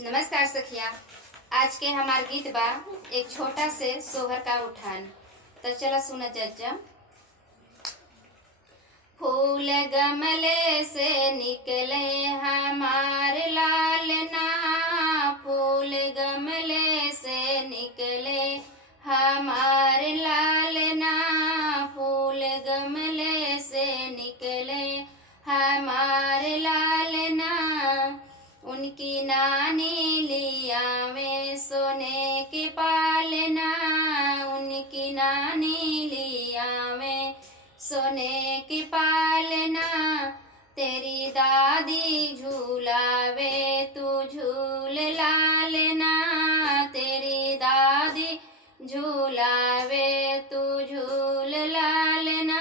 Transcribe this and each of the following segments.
नमस्कार सखिया। आज के हमार गीत बा एक छोटा से सोहर का उठान। तो चला सुना जज्जा। फूल गमले से निकले हमार लालना, फूल गमले से निकले हमार लालना, फूल गमले से निकले हमार लालना। उनकी नानी लिया में सोने के पालना, उनकी नानी लिया में सोने की पालना। तेरी दादी झूलावे तू झूल लालना, तेरी दादी झूलावे तू झूल लालना।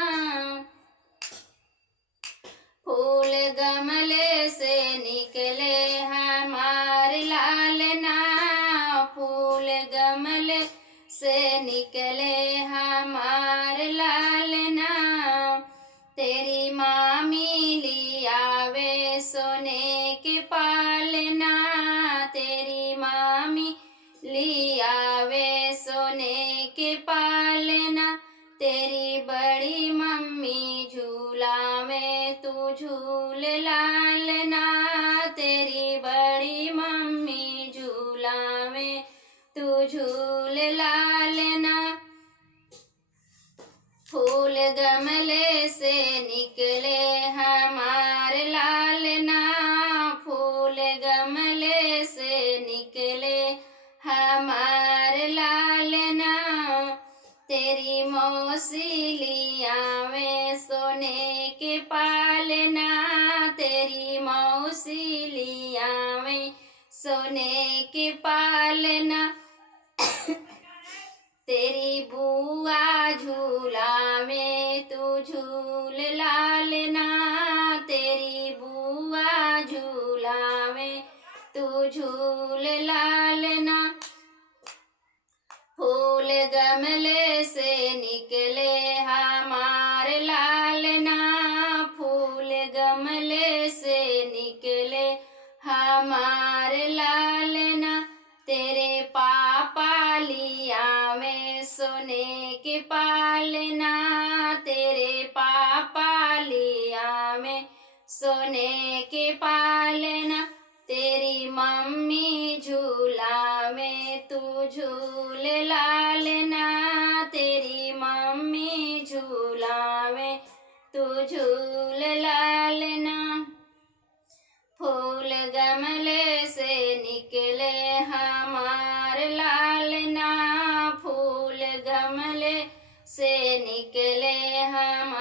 फूल गमले से निकले हमार लालना, फूल गमले से निकले हमार लालना। तेरी मामी लियावे सोने के पालना, तेरी मामी लियावे सोने के पालना। तेरी बड़ी मम्मी झूला में तू झूल लालना, तेरी बड़ी मम्मी झूला में तू झूल लालना। फूल गमले से निकले हमार लालना, फूल गमले से निकले हमार लालना। तेरी मौसी लिया में सोने के पालना, तेरी मौसी लिया में सोने के पालना। तेरी बुआ झूला में तू झूल लालना, तेरी बुआ झूला में तू झूल लालना। फूल गमले से निकले हमार लालना, फूल गमले से निकले हमार लालना। तेरे पापा लिया में सोने के पालना, तेरे पापा लिया में सोने के पालना। तेरी मम्मी झूला में तू झूल लालना, तेरी मम्मी झूला में तू झूल लालना। फूल गमले से निकले हमार लालना, फूल गमले से निकले हमार